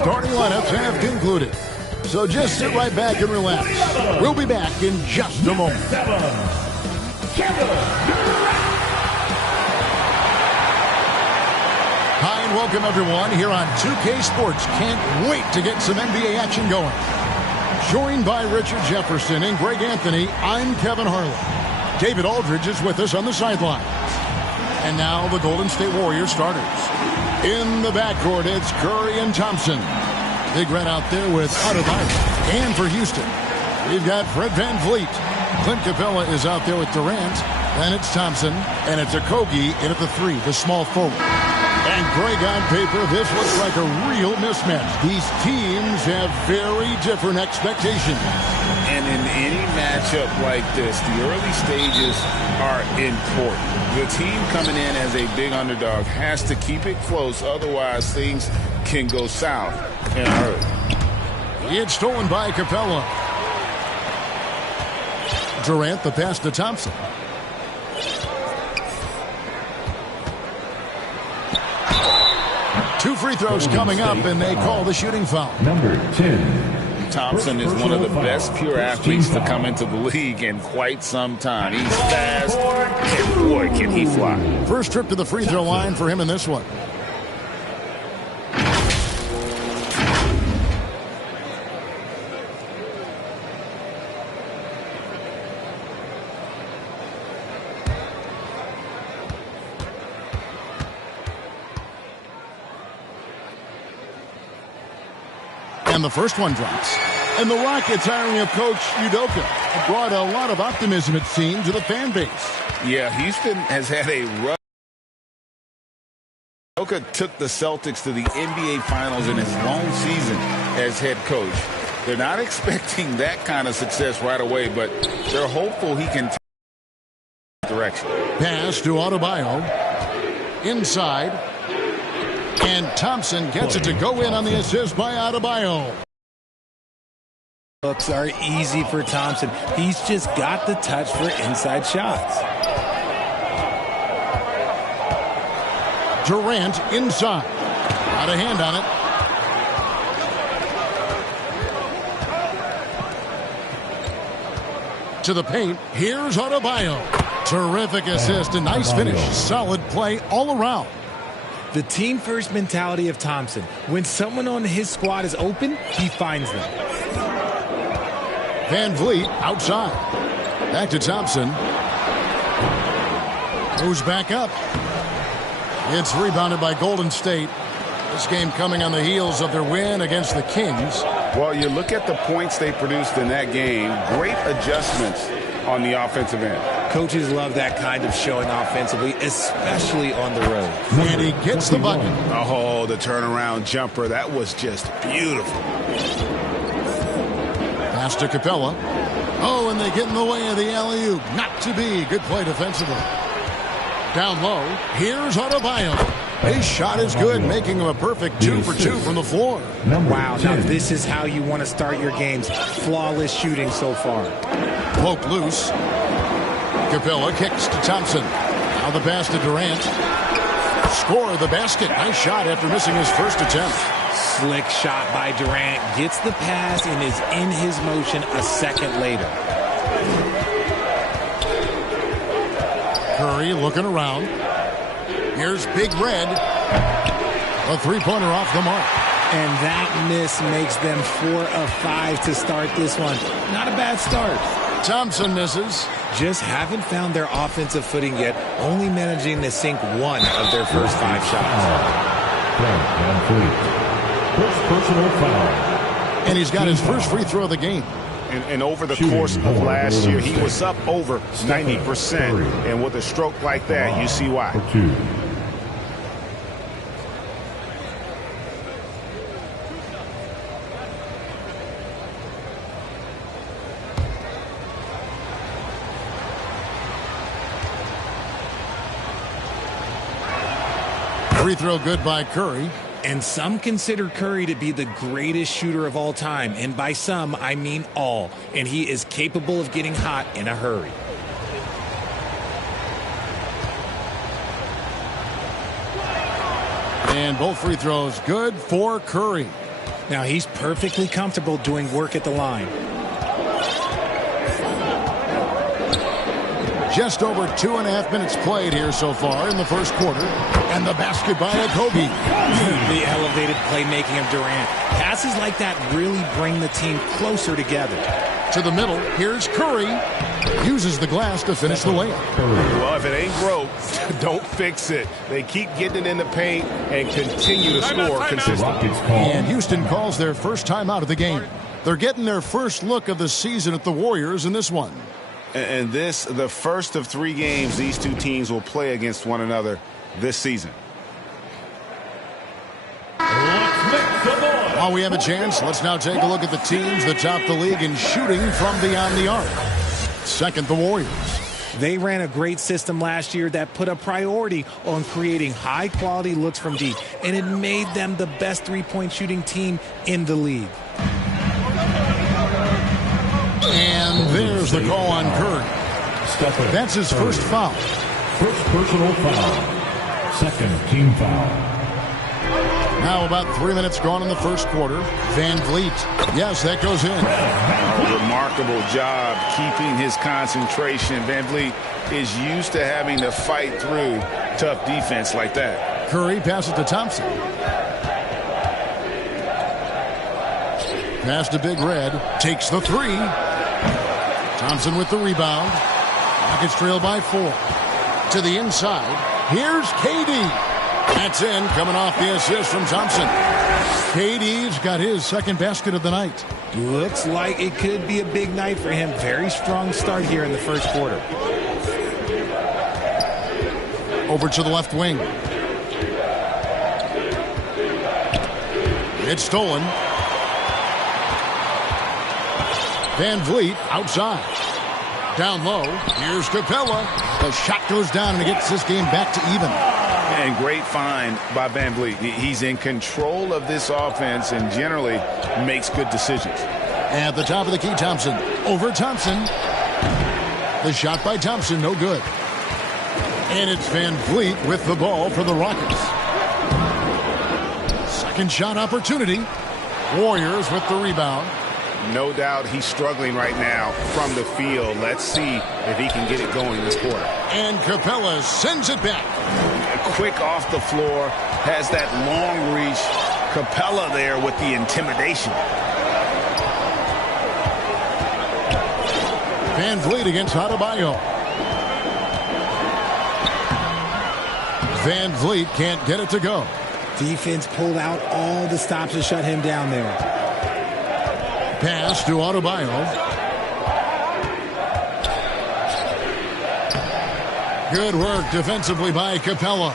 Starting lineups have concluded, so just sit right back and relax. We'll be back in just a moment. Hi and welcome everyone here on 2K Sports. Can't wait to get some NBA action going. Joined by Richard Jefferson and Greg Anthony, I'm Kevin Harlan. David Aldridge is with us on the sidelines. And now the Golden State Warriors starters. In the backcourt, it's Curry and Thompson. Big Red out there with Adebayo. And for Houston, we've got Fred VanVleet. Clint Capella is out there with Durant. Then it's Thompson. And it's Okogie in at the 3, the small forward. And Greg, on paper, this looks like a real mismatch. These teams have very different expectations. And in any matchup like this, the early stages are important. The team coming in as a big underdog has to keep it close, otherwise things can go south in a hurry. It's stolen by Capella. Durant, the pass to Thompson. Two free throws coming up, and they call the shooting foul. Number 10. Thompson is one of the best pure athletes to come into the league in quite some time. He's fast, and boy, can he fly. First trip to the free throw line for him in this one. And the first one drops. And the Rockets hiring of Coach Udoka brought a lot of optimism, it seemed, to the fan base. Yeah, Houston has had a rough. Udoka took the Celtics to the NBA Finals in his lone season as head coach. They're not expecting that kind of success right away, but they're hopeful he can take direction. Pass to Adebayo. Inside. And Thompson gets it to go in on the assist by Adebayo. Looks are easy for Thompson. He's just got the touch for inside shots. Durant inside. Got a hand on it. To the paint. Here's Adebayo. Terrific assist. A nice finish. Solid play all around. The team-first mentality of Thompson. When someone on his squad is open, he finds them. VanVleet outside. Back to Thompson. Moves back up. It's rebounded by Golden State. This game coming on the heels of their win against the Kings. Well, you look at the points they produced in that game. Great adjustments on the offensive end. Coaches love that kind of showing offensively, especially on the road. And he gets the bucket. Oh, the turnaround jumper. That was just beautiful. Pass to Capella. Oh, and they get in the way of the alley-oop. Not to be. Good play defensively. Down low. Here's Adebayo. His shot is good, making him a perfect 2 for 2 from the floor. Wow, now this is how you want to start your games. Flawless shooting so far. Poke loose. Capella kicks to Thompson. Now the pass to Durant. Score the basket. Nice shot after missing his first attempt. Slick shot by Durant. Gets the pass and is in his motion a second later. Curry looking around. Here's Big Red. A three-pointer off the mark. And that miss makes them 4 of 5 to start this one. Not a bad start. Thompson misses. Just haven't found their offensive footing yet, only managing to sink 1 of their first 5 shots. First personal foul. And he's got his first free throw of the game. And over the course of last year, he was up over 90%. And with a stroke like that, you see why. Free throw good by Curry. And some consider Curry to be the greatest shooter of all time. And by some, I mean all. And he is capable of getting hot in a hurry. And both free throws good for Curry. Now he's perfectly comfortable doing work at the line. Just over 2.5 minutes played here so far in the first quarter. And the basket by Kobe. The elevated playmaking of Durant. Passes like that really bring the team closer together. To the middle, here's Curry. Uses the glass to finish the layup. Well, if it ain't broke, don't fix it. They keep getting it in the paint and continue to score consistently. And Houston calls their first timeout of the game. They're getting their first look of the season at the Warriors in this one. And this, the first of 3 games these two teams will play against one another this season. While we have a chance, let's now take a look at the teams that top the league in shooting from beyond the arc. Second, the Warriors. They ran a great system last year that put a priority on creating high-quality looks from deep, and it made them the best three-point shooting team in the league. And there's the call on Curry. That's his first foul. First personal foul. Second team foul. Now about 3 minutes gone in the first quarter. Van Vliet. Yes, that goes in. Remarkable job keeping his concentration. Van Vliet is used to having to fight through tough defense like that. Curry passes to Thompson. Pass to Big Red. Takes the 3. Thompson with the rebound. Rockets trail by 4. To the inside. Here's KD. That's in, coming off the assist from Thompson. KD's got his second basket of the night. Looks like it could be a big night for him. Very strong start here in the first quarter. Over to the left wing. It's stolen. Van Vliet outside. Down low. Here's Capella. The shot goes down and it gets this game back to even. And great find by Van Vliet. He's in control of this offense and generally makes good decisions. At the top of the key, Thompson. Over Thompson. The shot by Thompson, no good. And it's Van Vliet with the ball for the Rockets. Second shot opportunity. Warriors with the rebound. No doubt he's struggling right now from the field. Let's see if he can get it going this quarter. And Capella sends it back. Quick off the floor, has that long reach. Capella there with the intimidation. Van Vliet against Adebayo. Van Vliet can't get it to go. Defense pulled out all the stops to shut him down there. Pass to Adebayo. Good work defensively by Capella.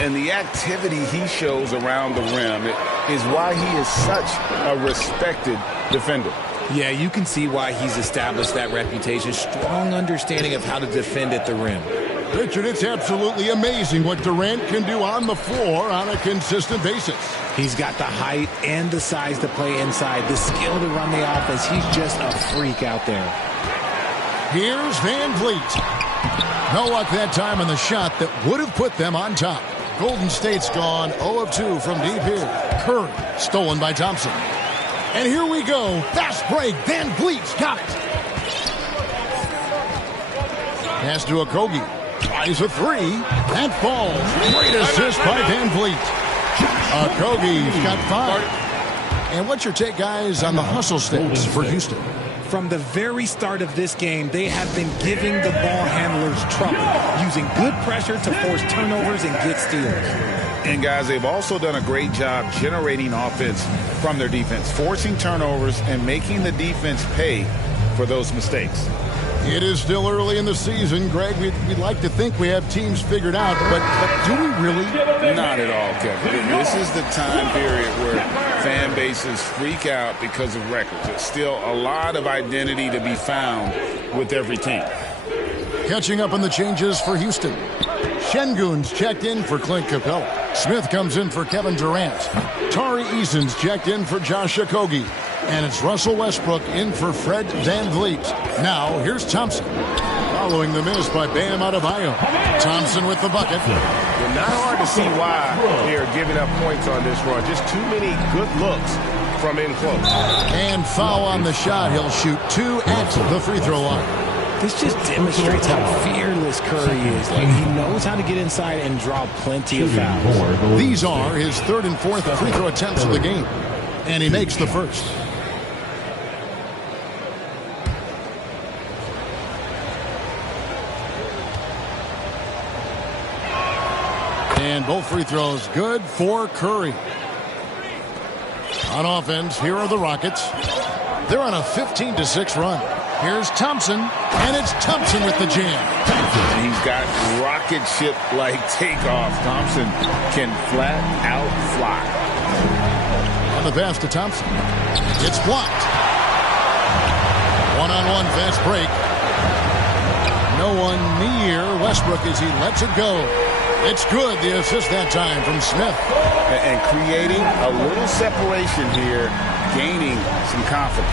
And the activity he shows around the rim is why he is such a respected defender. Yeah, you can see why he's established that reputation. Strong understanding of how to defend at the rim. Richard, it's absolutely amazing what Durant can do on the floor on a consistent basis. He's got the height and the size to play inside, the skill to run the offense. He's just a freak out there. Here's Van Vliet. No luck that time on the shot that would have put them on top. Golden State's gone 0 of 2 from deep here. Curry, stolen by Thompson. And here we go. Fast break. Van Vliet's got it. Pass to Okogie. Tries a 3. That falls. Great assist by Van Vliet. Okogie's got 5. And what's your take, guys, on the hustle stats for Houston? From the very start of this game, they have been giving the ball handlers trouble, using good pressure to force turnovers and get steals. And, guys, they've also done a great job generating offense from their defense, forcing turnovers and making the defense pay for those mistakes. It is still early in the season, Greg. We'd like to think we have teams figured out, but do we really? Not at all, Kevin. This is the time period where fan bases freak out because of records. There's still a lot of identity to be found with every team. Catching up on the changes for Houston. Şengün's checked in for Clint Capella. Smith comes in for Kevin Durant. Tari Eason's checked in for Josh Okogie. And it's Russell Westbrook in for Fred Van Vliet. Now, here's Thompson. Following the miss by Bam Adebayo. Thompson with the bucket. Well, not hard to see why they are giving up points on this run. Just too many good looks from in close. And foul on the shot. He'll shoot 2 at the free throw line. This just demonstrates how fearless Curry is. Like, he knows how to get inside and draw plenty of fouls. These are his 3rd and 4th free throw attempts of the game. And he makes the first. And both free throws good for Curry. On offense, here are the Rockets. They're on a 15-6 run. Here's Thompson, and it's Thompson with the jam. And he's got rocket ship-like takeoff. Thompson can flat out fly. On the pass to Thompson. It's blocked. One-on-one fast break. No one near Westbrook as he lets it go. It's good, the assist that time from Smith. And creating a little separation here, gaining some confidence.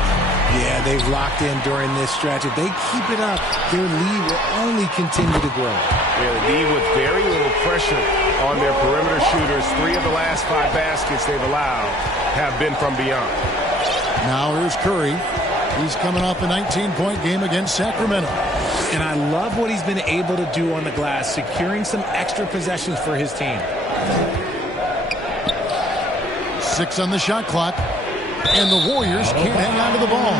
Yeah, they've locked in during this stretch. If they keep it up, their lead will only continue to grow. They lead with very little pressure on their perimeter shooters. 3 of the last 5 baskets they've allowed have been from beyond. Now here's Curry. He's coming off a 19-point game against Sacramento. And I love what he's been able to do on the glass, securing some extra possessions for his team. 6 on the shot clock. And the Warriors can't hang on to the ball.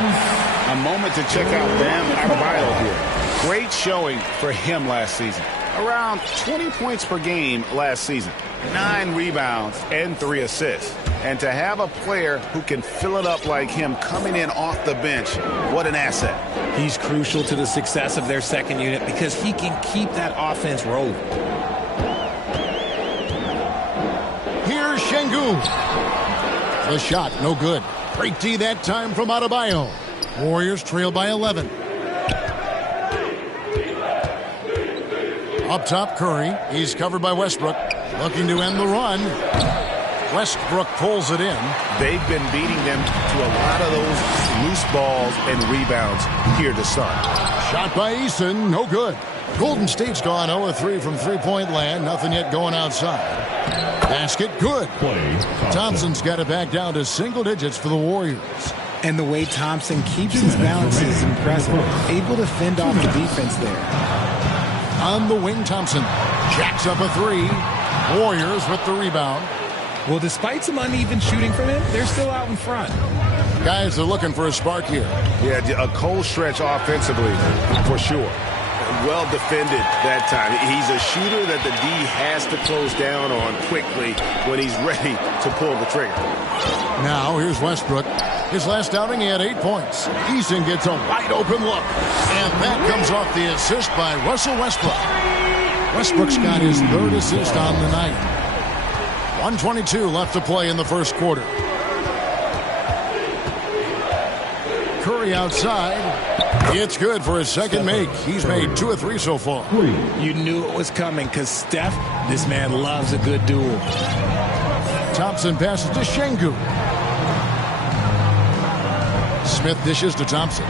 A moment to check out Bam Adebayo here. Great showing for him last season. Around 20 points per game last season. 9 rebounds and 3 assists. And to have a player who can fill it up like him coming in off the bench, what an asset. He's crucial to the success of their second unit because he can keep that offense rolling. Here's Şengün. The shot, no good. Great D that time from Adebayo. Warriors trail by 11. Up top, Curry. He's covered by Westbrook. Looking to end the run. Westbrook pulls it in. They've been beating them to a lot of those loose balls and rebounds here to start. Shot by Eason, no good. Golden State's gone 0-3 from three-point land. Nothing yet going outside. Basket, good. Thompson's got it back down to single digits for the Warriors. And the way Thompson keeps his balance is impressive. Able to fend off the defense there. On the wing, Thompson jacks up a 3. Warriors with the rebound. Well, despite some uneven shooting from him, they're still out in front. Guys are looking for a spark here. Yeah, a cold stretch offensively, for sure. Well defended that time. He's a shooter that the D has to close down on quickly when he's ready to pull the trigger. Now, here's Westbrook. His last outing, he had 8 points. Eason gets a wide-open look. And that comes off the assist by Russell Westbrook. Westbrook's got his 3rd assist on the night. 1:22 left to play in the first quarter. Curry outside. It's good for his second make. He's made 2 of 3 so far. You knew it was coming because Steph, this man loves a good duel. Thompson passes to Şengün. Smith dishes to Thompson.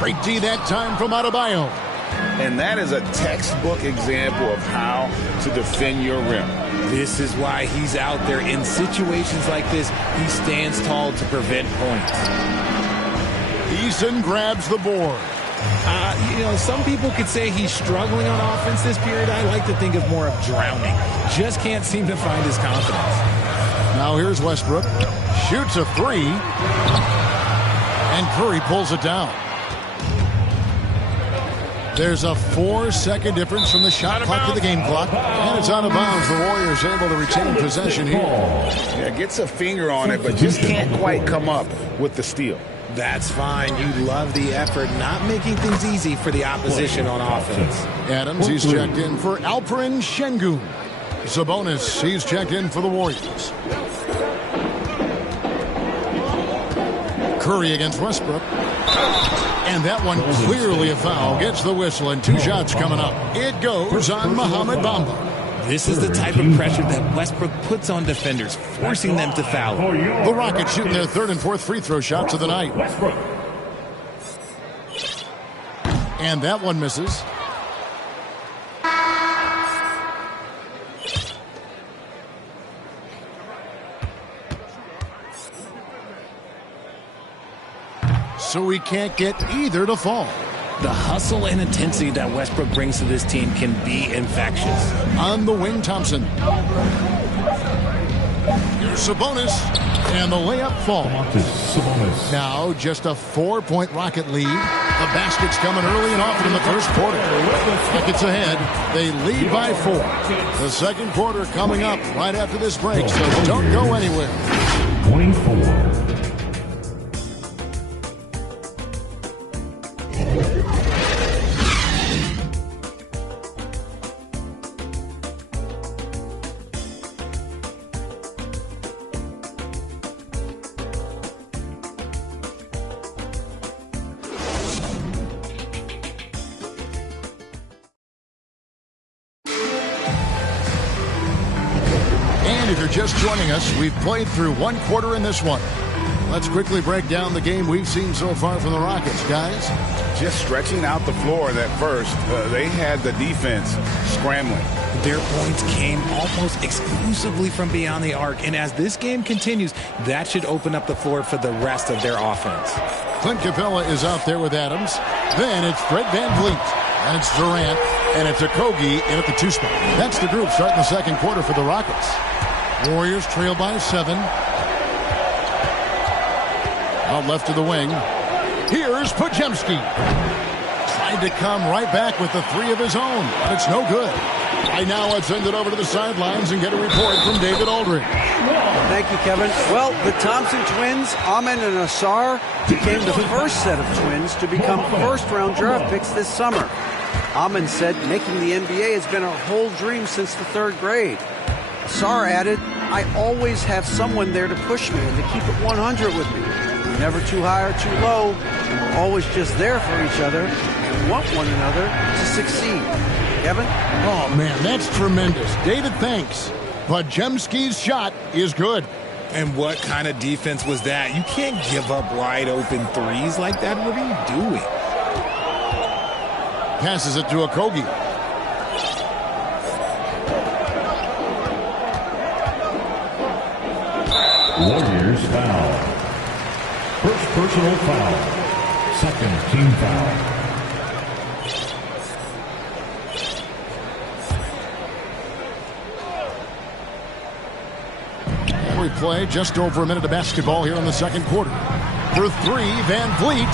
Great D that time from Adebayo. And that is a textbook example of how to defend your rim. This is why he's out there. In situations like this, he stands tall to prevent points. Eason grabs the board. Some people could say he's struggling on offense this period. I like to think of more of drowning. Just can't seem to find his confidence. Now here's Westbrook. Shoots a 3. And Curry pulls it down. There's a 4-second difference from the shot clock to the game clock. And it's out of bounds. The Warriors able to retain possession here. Yeah, gets a finger on it, but just can't quite come up with the steal. That's fine. You love the effort, not making things easy for the opposition on offense. Adams, he's checked in for Alperen Şengün. Sabonis, he's checked in for the Warriors. Curry against Westbrook. And that one clearly a foul. Gets the whistle and 2 shots coming up. It goes on Mohamed Bamba. This is the type of pressure that Westbrook puts on defenders, forcing them to foul. The Rockets shooting their 3rd and 4th free throw shots of the night. And that one misses. so he can't get either to fall. The hustle and intensity that Westbrook brings to this team can be infectious. On the wing, Thompson. Here's Sabonis, and the layup falls. Now just a 4-point Rocket lead. The basket's coming early and often in the first quarter. Rockets ahead. They lead by 4. The second quarter coming up right after this break, so don't go anywhere. 24. If you're just joining us, we've played through one quarter in this one. Let's quickly break down the game we've seen so far from the Rockets, guys. Just stretching out the floor that first. They had the defense scrambling. Their points came almost exclusively from beyond the arc, and as this game continues, that should open up the floor for the rest of their offense. Clint Capella is out there with Adams. Then it's Fred VanVleet, and it's Durant, and it's Okogie in at the 2 spot. That's the group starting the second quarter for the Rockets. Warriors trail by 7. Out left to the wing. Here's Podziemski. Tried to come right back with the 3 of his own, but it's no good. Right now, let's send it over to the sidelines and get a report from David Aldridge. Thank you, Kevin. Well, the Thompson twins, Amen and Asar, became the first set of twins to become first-round draft picks this summer. Amen said making the NBA has been a whole dream since the 3rd grade. Asar added, I always have someone there to push me and to keep it 100 with me. We're never too high or too low, and we're always just there for each other and want one another to succeed. Kevin? Oh, man, that's tremendous. David, thanks. Podziemski's shot is good. And what kind of defense was that? You can't give up wide open threes like that. What are you doing? Passes it to Okogie. Warriors foul. First personal foul. Second team foul. And we play just over a minute of basketball here in the second quarter. For 3, VanVleet.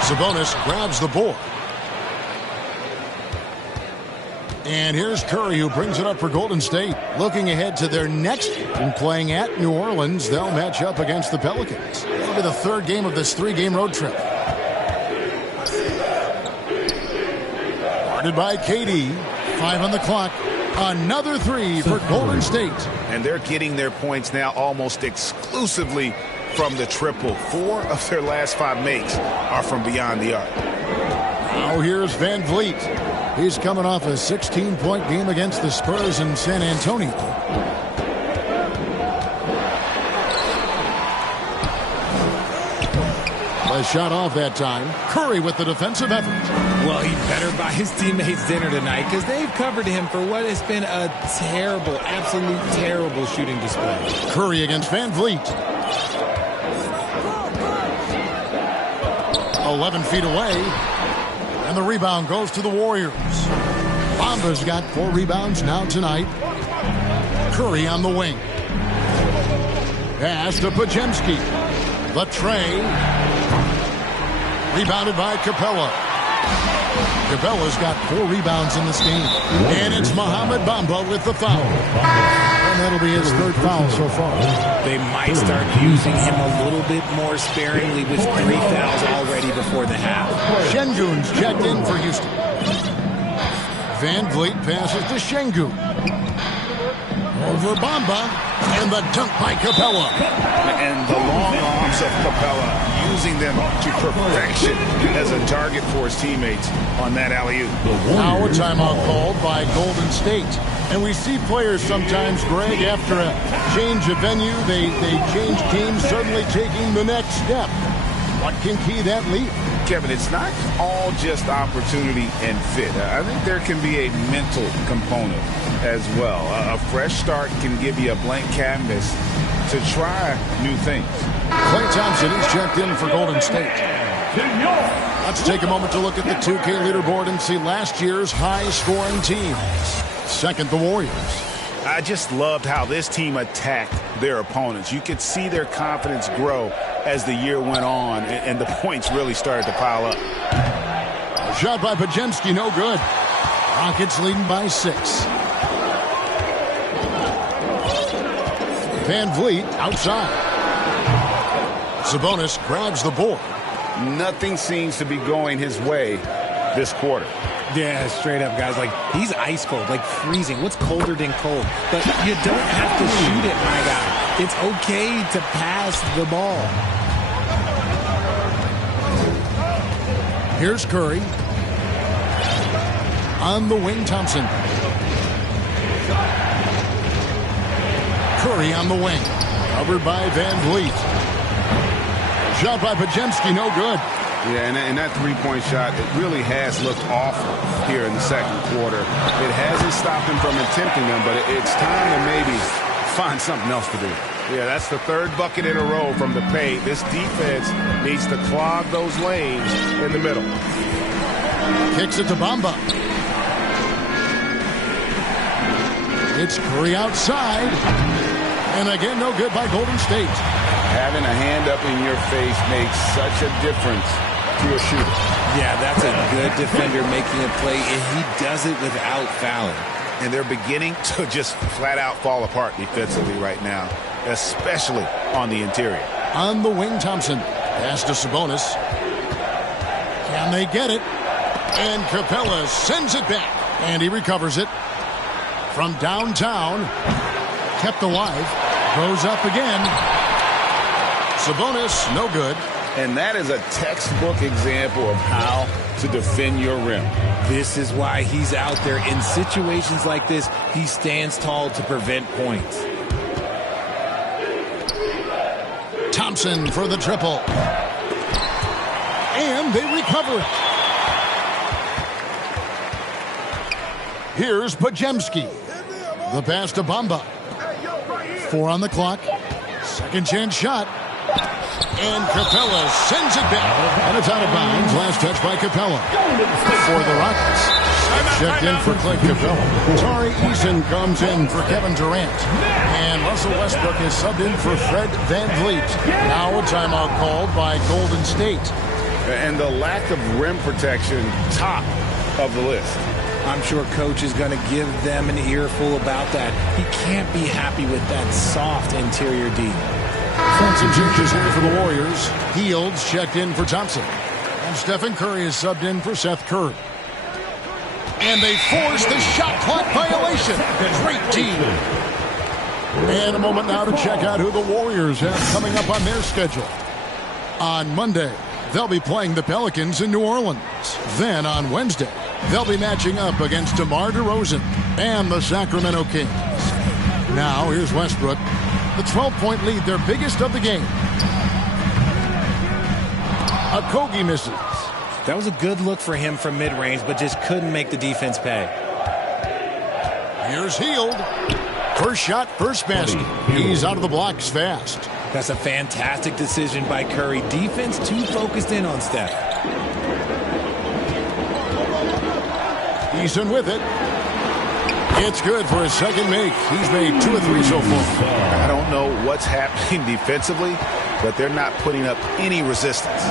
Sabonis grabs the board. And here's Curry, who brings it up for Golden State. Looking ahead to their next game, playing at New Orleans, they'll match up against the Pelicans. It'll be the 3rd game of this 3-game road trip. Guarded by KD. 5 on the clock. Another 3 for Golden State. And they're getting their points now almost exclusively from the triple. 4 of their last 5 makes are from beyond the arc. Now here's VanVleet. He's coming off a 16-point game against the Spurs in San Antonio. A shot off that time. Curry with the defensive effort. Well, he better buy his teammates dinner tonight because they've covered him for what has been a terrible, absolute terrible shooting display. Curry against VanVleet. 11 feet away. And the rebound goes to the Warriors. Bamba's got 4 rebounds now tonight. Curry on the wing. Pass to Podziemski. The tray. Rebounded by Capella. Capella's got 4 rebounds in this game. And it's Mohamed Bamba with the foul. And that'll be his 3rd foul so far. They might start using him a little bit more sparingly with 3 fouls already before the half. Şengün's checked in for Houston. VanVleet passes to Şengün. Over Bamba. And the dunk by Capella. And the long arms of Capella, using them to perfection as a target for his teammates on that alley-oop. Now a timeout called by Golden State. And we see players sometimes, Greg, after a change of venue, they change teams, suddenly taking the next step. What can key that lead? Kevin, it's not all just opportunity and fit. I think there can be a mental component as well. A fresh start can give you a blank canvas to try new things. Klay Thompson is checked in for Golden State. Let's take a moment to look at the 2K leaderboard and see last year's high-scoring teams. Second, the Warriors. I just loved how this team attacked their opponents. You could see their confidence grow as the year went on, and the points really started to pile up. A shot by Pajemski, no good. Rockets leading by 6. Van Vliet outside. Sabonis grabs the board. Nothing seems to be going his way this quarter. Yeah, straight up, guys. Like, he's ice cold, like freezing. What's colder than cold? But you don't have to shoot it, my guy. It's okay to pass the ball. Here's Curry. On the wing, Thompson. Curry on the wing. Covered by Van Vliet. Shot by Pajemski, no good. Yeah, and that three-point shot, it really has looked awful here in the second quarter. It hasn't stopped him from attempting them, but it's time to maybe find something else to do. Yeah, that's the third bucket in a row from the paint. This defense needs to clog those lanes in the middle. Kicks it to Bamba. It's Curry outside. And again, no good by Golden State. Having a hand up in your face makes such a difference to a shooter. Yeah, that's a good defender making a play, and he does it without fouling. And they're beginning to just flat out fall apart defensively right now, especially on the interior. On the wing, Thompson. Pass to Sabonis. Can they get it? And Capella sends it back. And he recovers it. From downtown. Kept alive. Goes up again. Sabonis, no good. And that is a textbook example of how to defend your rim. This is why he's out there. In situations like this, he stands tall to prevent points. Thompson for the triple. And they recover it. Here's Pajemski. The pass to Bamba. 4 on the clock. Second chance shot. And Capella sends it back. And it's out of bounds. Last touch by Capella. For the Rockets. Checked in for Clint Capella. Tari Eason comes in for Kevin Durant. And Russell Westbrook is subbed in for Fred Van Vliet. Now a timeout called by Golden State. And the lack of rim protection, top of the list. I'm sure Coach is going to give them an earful about that. He can't be happy with that soft interior D. Substitutions here for the Warriors. Fields checked in for Thompson. And Stephen Curry is subbed in for Seth Curry. And they force the shot clock violation. Great team. And a moment now to check out who the Warriors have coming up on their schedule. On Monday, they'll be playing the Pelicans in New Orleans. Then on Wednesday, they'll be matching up against DeMar DeRozan and the Sacramento Kings. Now, here's Westbrook. The 12-point lead, their biggest of the game. Okogie misses. That was a good look for him from mid-range, but just couldn't make the defense pay. Here's Hield. First shot, first basket. He's out of the blocks fast. That's a fantastic decision by Curry. Defense too focused in on Steph. Eason with it. It's good for his second make. He's made 2 of 3 so far. I don't know what's happening defensively, but they're not putting up any resistance.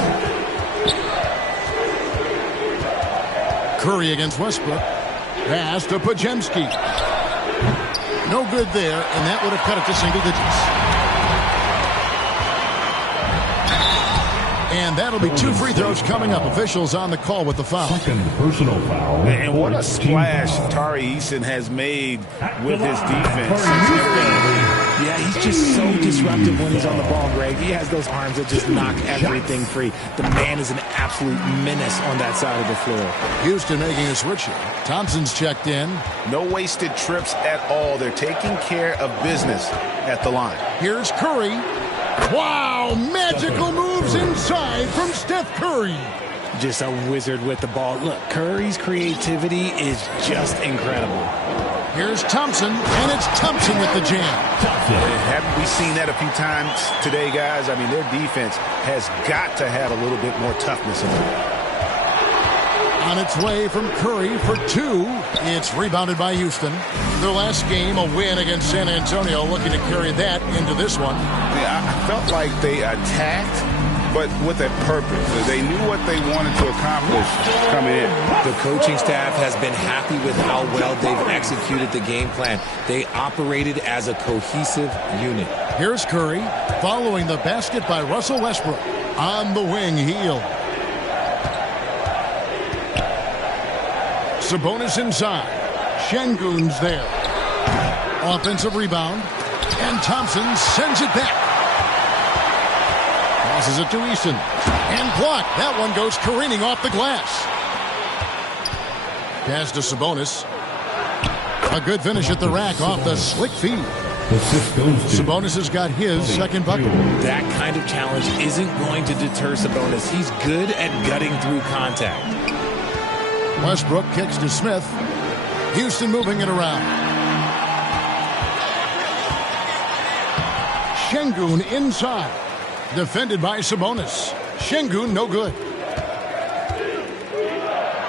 Curry against Westbrook. Pass to Pajemski. No good there, and that would have cut it to single digits. And that'll be 2 free throws coming up. Officials on the call with the foul. Second personal foul. And what a splash Tari Eason has made with his defense. Yeah, he's just so disruptive when he's on the ball, Greg. He has those arms that just knock everything free. The man is an absolute menace on that side of the floor. Houston making a switch here. Thompson's checked in. No wasted trips at all. They're taking care of business at the line. Here's Curry. Wow, magical moves inside from Steph Curry. Just a wizard with the ball. Look, Curry's creativity is just incredible. Here's Thompson, and it's Thompson with the jam. Haven't we seen that a few times today, guys? I mean, their defense has got to have a little bit more toughness in it. On its way from Curry for two. It's rebounded by Houston. Their last game, a win against San Antonio, looking to carry that into this one. Yeah, I felt like they attacked, but with a purpose. They knew what they wanted to accomplish coming in. The coaching staff has been happy with how well they've executed the game plan. They operated as a cohesive unit. Here's Curry, following the basket by Russell Westbrook. On the wing, Heel. Sabonis inside. Şengün's there. Offensive rebound. And Thompson sends it back. Passes it to Easton. And blocked. That one goes careening off the glass. Pass to Sabonis. A good finish at the rack off the slick feed. Sabonis has got his second bucket. That kind of challenge isn't going to deter Sabonis. He's good at gutting through contact. Westbrook kicks to Smith. Houston moving it around. Şengün inside. Defended by Sabonis. Şengün no good.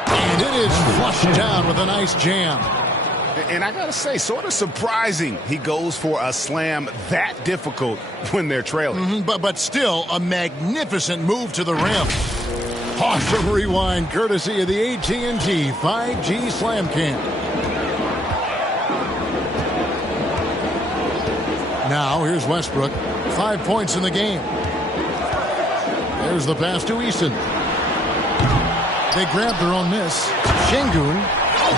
And it is flushed down with a nice jam. And I got to say, sort of surprising he goes for a slam that difficult when they're trailing. But still a magnificent move to the rim. Awesome rewind courtesy of the AT&T 5G Slam Cam. Now here's Westbrook. 5 points in the game. There's the pass to Easton. They grab their own miss. Şengün.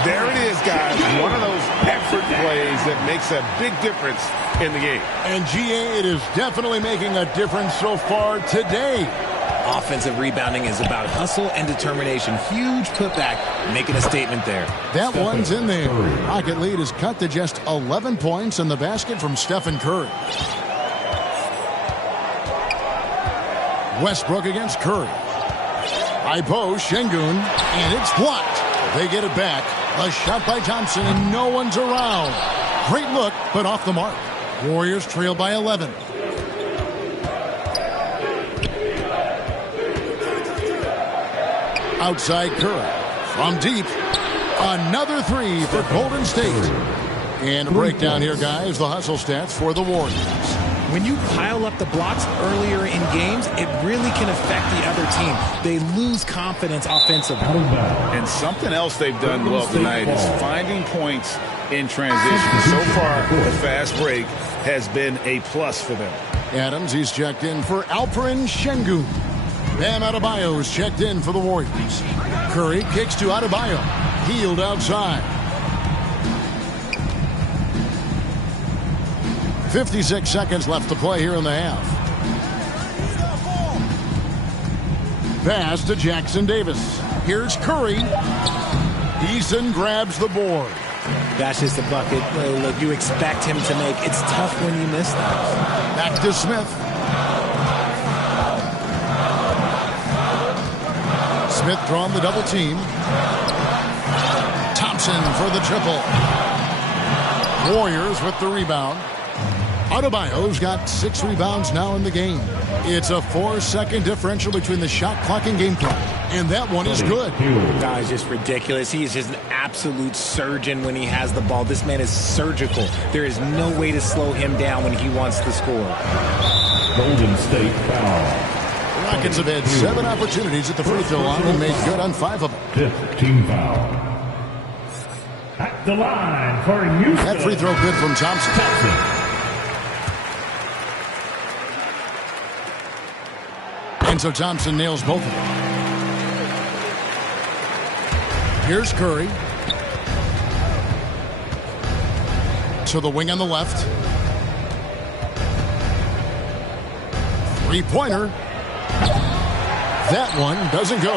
There it is, guys. One of those effort plays that makes a big difference in the game. And GA, it is definitely making a difference so far today. Offensive rebounding is about hustle and determination. Huge putback, making a statement there. That one's in there. Rocket lead is cut to just 11 points in the basket from Stephen Curry. Westbrook against Curry. High post, Şengün, and it's blocked. They get it back. A shot by Thompson, and no one's around. Great look, but off the mark. Warriors trail by 11. Outside Curry. From deep. Another three for Golden State. And a breakdown here, guys. The hustle stats for the Warriors. When you pile up the blocks earlier in games, it really can affect the other team. They lose confidence offensively. And something else they've done well tonight is finding points in transition. So far, the fast break has been a plus for them. Adams, he's checked in for Alperen Şengün. Bam Adebayo's checked in for the Warriors. Curry kicks to Adebayo. Healed outside. 56 seconds left to play here in the half. Pass to Jackson Davis. Here's Curry. Eason grabs the board. That's just a bucket. Look, you expect him to make. It's tough when you miss that. Back to Smith. Smith drawn the double team. Thompson for the triple. Warriors with the rebound. Adebayo's got 6 rebounds now in the game. It's a 4-second differential between the shot clock and game clock. And that one is good. That is just ridiculous. He is just an absolute surgeon when he has the ball. This man is surgical. There is no way to slow him down when he wants to score. Golden State foul. Rockets have had 7 opportunities at the free throw line and made good on 5 of them. 5th team foul. At the line for Houston. That free throw good from Thompson. And so Thompson nails both of them. Here's Curry. To the wing on the left. Three-pointer. That one doesn't go.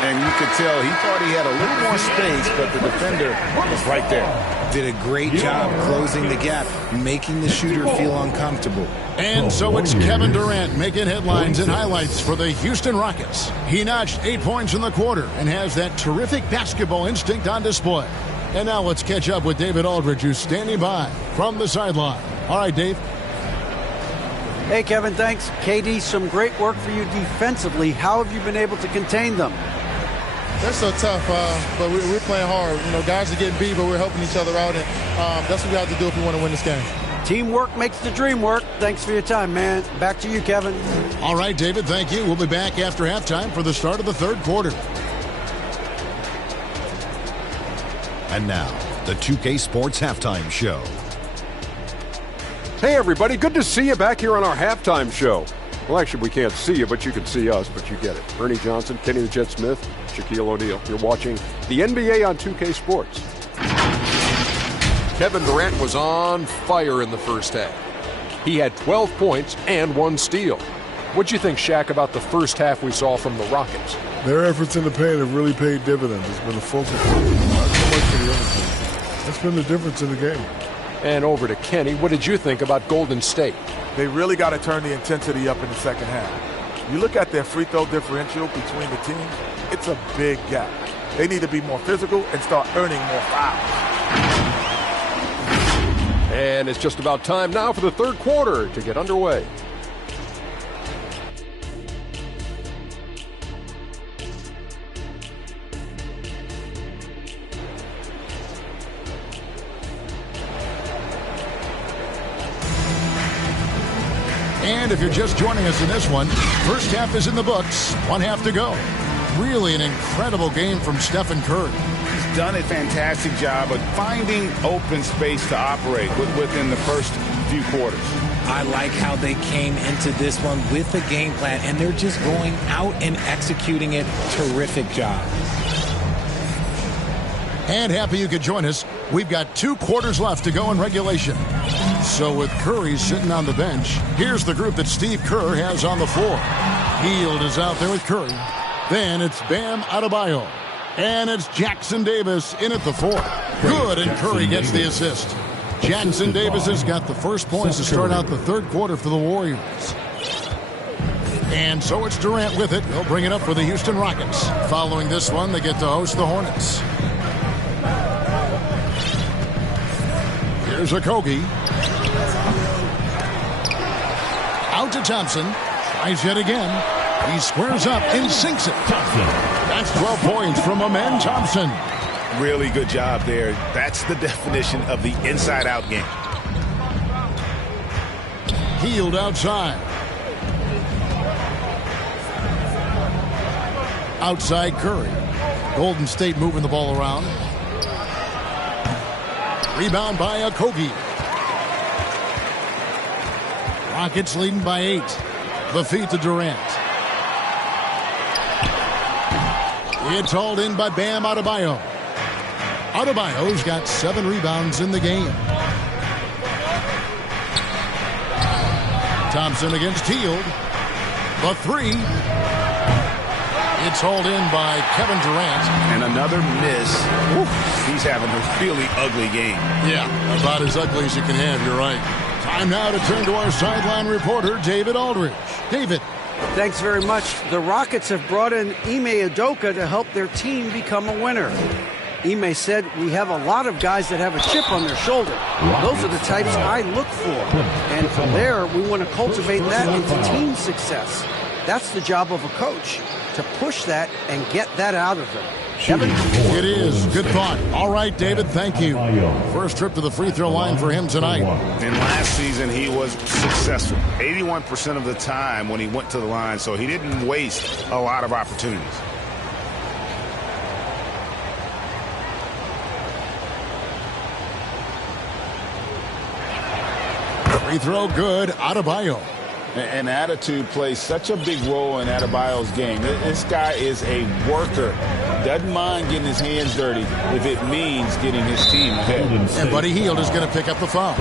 And you could tell he thought he had a little more space, but the defender was right there. Did a great job closing the gap, making the shooter feel uncomfortable. And so it's Kevin Durant making headlines and highlights for the Houston Rockets. He notched 8 points in the quarter and has that terrific basketball instinct on display. And now let's catch up with David Aldridge, who's standing by from the sideline. All right, Dave. Hey, Kevin, thanks. KD, some great work for you defensively. How have you been able to contain them? They're so tough, but we're playing hard. You know, guys are getting beat, but we're helping each other out, and that's what we have to do if we want to win this game. Teamwork makes the dream work. Thanks for your time, man. Back to you, Kevin. All right, David, thank you. We'll be back after halftime for the start of the third quarter. And now, the 2K Sports Halftime Show. Hey, everybody. Good to see you back here on our halftime show. Well, actually, we can't see you, but you can see us, but you get it. Ernie Johnson, Kenny the Jet Smith, Shaquille O'Neal. You're watching the NBA on 2K Sports. Kevin Durant was on fire in the first half. He had 12 points and 1 steal. What'd you think, Shaq, about the first half we saw from the Rockets? Their efforts in the paint have really paid dividends. It's been a focal point, not so much for the other team. That's been the difference in the game. And over to Kenny. What did you think about Golden State? They really got to turn the intensity up in the second half. You look at their free throw differential between the teams, it's a big gap. They need to be more physical and start earning more fouls. And it's just about time now for the third quarter to get underway. And if you're just joining us in this one, first half is in the books, 1 half to go. Really an incredible game from Stephen Curry. He's done a fantastic job of finding open space to operate within the first few quarters. I like how they came into this one with a game plan, and they're just going out and executing it. Terrific job. And happy you could join us. We've got 2 quarters left to go in regulation. So with Curry sitting on the bench, here's the group that Steve Kerr has on the floor. Hield is out there with Curry. Then it's Bam Adebayo. And it's Jackson Davis in at the 4. Good, and Curry gets the assist. Jackson Davis has got the first points to start out the third quarter for the Warriors. And so it's Durant with it. He'll bring it up for the Houston Rockets. Following this one, they get to host the Hornets. Here's Okogie. Out to Thompson. Tries yet again. He squares up and sinks it. That's 12 points from Amen Thompson. Really good job there. That's the definition of the inside-out game. Hield outside. Outside Curry. Golden State moving the ball around. Rebound by Okogie. Rockets leading by 8. The feed to Durant. It's hauled in by Bam Adebayo. Adebayo's got 7 rebounds in the game. Thompson against Hield. The 3. It's hauled in by Kevin Durant. And another miss. He's having a really ugly game. Yeah, about as ugly as you can have, you're right. Time now to turn to our sideline reporter, David Aldridge. David. Thanks very much. The Rockets have brought in Ime Udoka to help their team become a winner. Ime said, "We have a lot of guys that have a chip on their shoulder. Those are the types I look for. And from there, we want to cultivate that into team success. That's the job of a coach, to push that and get that out of them." Kevin? It is. Good thought. All right, David, thank you. First trip to the free throw line for him tonight. And last season, he was successful 81% of the time when he went to the line, so he didn't waste a lot of opportunities. Free throw good. Adebayo. And attitude plays such a big role in Adebayo's game. This guy is a worker. Doesn't mind getting his hands dirty if it means getting his team ahead. And Buddy Hield is going to pick up the foul.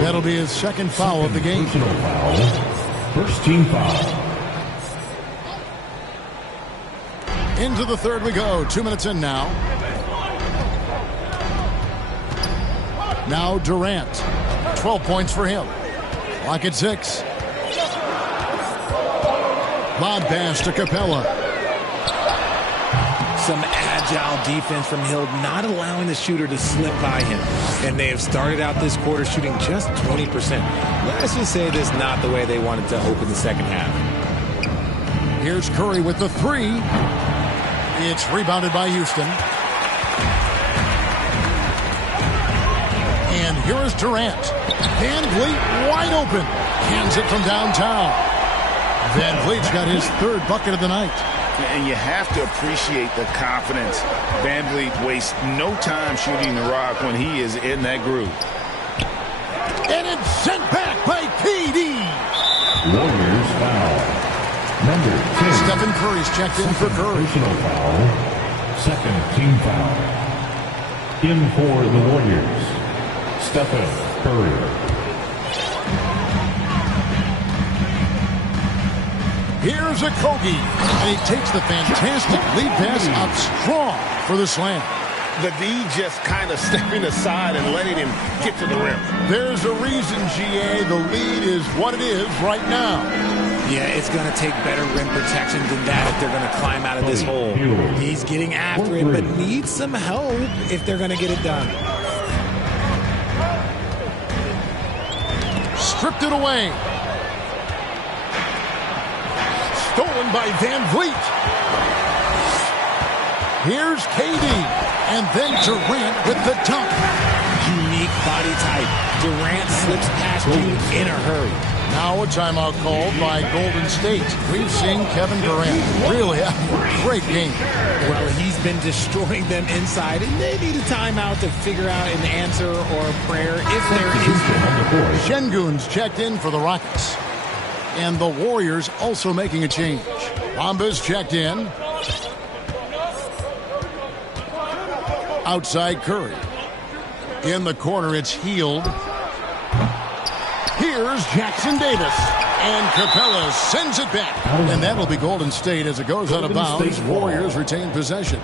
That'll be his second foul of the game. First team foul. Into the third we go. 2 minutes in now. Now Durant. 12 points for him. Clock at 6. Lob pass to Capella. Some agile defense from Hill, not allowing the shooter to slip by him. And they have started out this quarter shooting just 20%. Let's just say this is not the way they wanted to open the second half. Here's Curry with the three. It's rebounded by Houston. And here is Durant. Van Vliet wide open. Hands it from downtown. Van Vliet's got his third bucket of the night. And you have to appreciate the confidence. Van Vliet wastes no time shooting the rock when he is in that groove. And it's sent back by KD. Warriors foul. Number 10. Stephen Curry's checked in for Curry. Personal foul. Second team foul. In for the Warriors, Stephen Curry. Here's a Kogi, and he takes the fantastic lead pass up strong for the slam. The D just kind of stepping aside and letting him get to the rim. There's a reason, GA, the lead is what it is right now. Yeah, it's going to take better rim protection than that if they're going to climb out of this hole. He's getting after it, but needs some help if they're going to get it done. Stripped it away. Stolen by Van Vliet. Here's KD. And then Durant with the dunk. Unique body type. Durant slips past you in a hurry. Now a timeout called by Golden State. We've seen Kevin Durant really have a great game. Well, he's been destroying them inside, and they need a timeout to figure out an answer or a prayer if there is one. Şengün's checked in for the Rockets. And the Warriors also making a change. Bamba's checked in. Outside Curry. In the corner, it's Hield. Here's Jackson Davis. And Capella sends it back. And that'll be Golden State as it goes out of bounds. Warriors retain possession.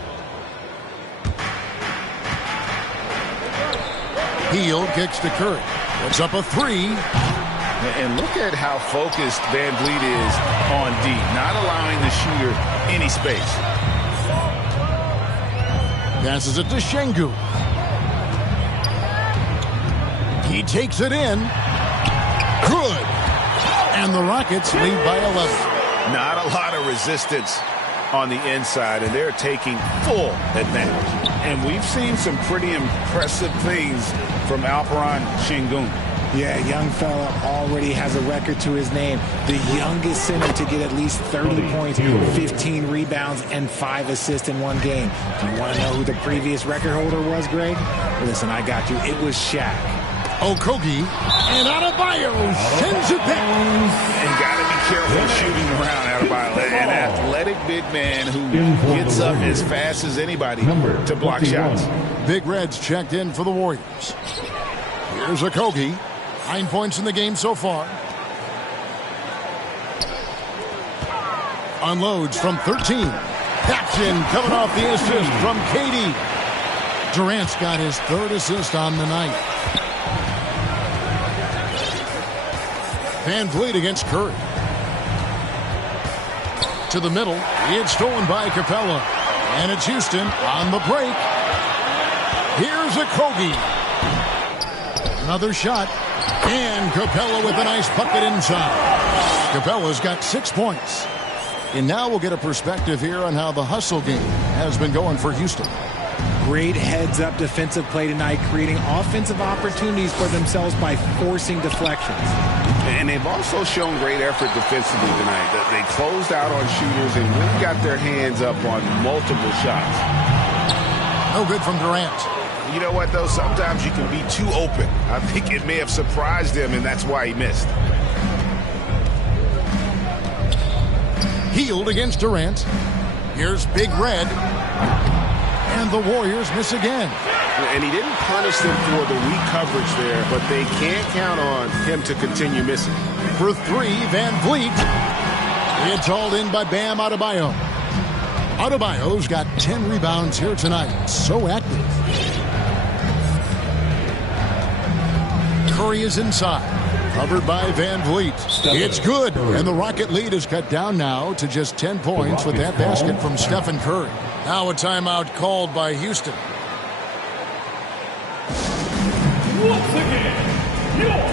Hield kicks to Curry. Puts up a three. And look at how focused Van Vliet is on D, not allowing the shooter any space. Passes it to Şengün. He takes it in. Good. And the Rockets lead by 11. Not a lot of resistance on the inside, and they're taking full advantage. And we've seen some pretty impressive things from Alperen Şengün. Yeah, young fella already has a record to his name. The youngest center to get at least 30 points, 15 rebounds, and 5 assists in one game. Do you want to know who the previous record holder was, Greg? Listen, I got you. It was Shaq. Okogie and Adebayo sends it back. And got to be careful shooting around Adebayo. An athletic big man who gets up as fast as anybody to block shots. Big Red's checked in for the Warriors. Here's Okogie. 9 points in the game so far. Unloads from 13. Paxson coming off the assist from KD. Durant's got his third assist on the night. Van Vliet against Curry. To the middle. It's stolen by Capella. And it's Houston on the break. Here's Okogie. Another shot. And Capella with a nice bucket inside. Capella's got 6 points. And now we'll get a perspective here on how the hustle game has been going for Houston. Great heads-up defensive play tonight, creating offensive opportunities for themselves by forcing deflections. And they've also shown great effort defensively tonight. They closed out on shooters and really got their hands up on multiple shots. No good from Durant. You know what, though? Sometimes you can be too open. I think it may have surprised him, and that's why he missed. Hield against Durant. Here's Big Red. And the Warriors miss again. And he didn't punish them for the weak coverage there, but they can't count on him to continue missing. For three, Van Vliet. It's hauled in by Bam Adebayo. Adebayo's got 10 rebounds here tonight. So active. Curry is inside. Covered by Van Vliet. It's good. And the Rocket lead is cut down now to just 10 points with that basket from Stephen Curry. Now a timeout called by Houston. Once again, your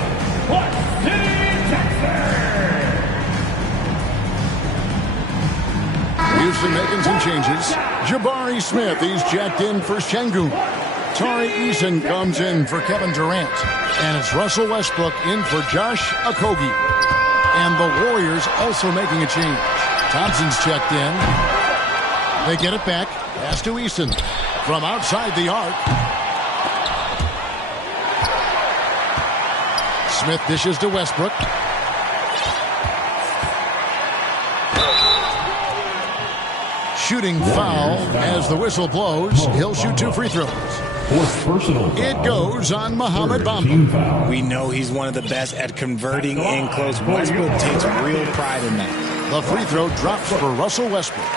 Varsity Texans. Houston making some changes. Jabari Smith, he's checked in for Şengün. Tari Eason comes in for Kevin Durant. And it's Russell Westbrook in for Josh Okogie. And the Warriors also making a change. Thompson's checked in. They get it back. Pass to Eason. From outside the arc. Smith dishes to Westbrook. Shooting foul as the whistle blows. He'll shoot 2 free throws. It goes on Mohamed Bamba. We know he's one of the best at converting in close. Westbrook takes real pride in that. The free throw drops for Russell Westbrook.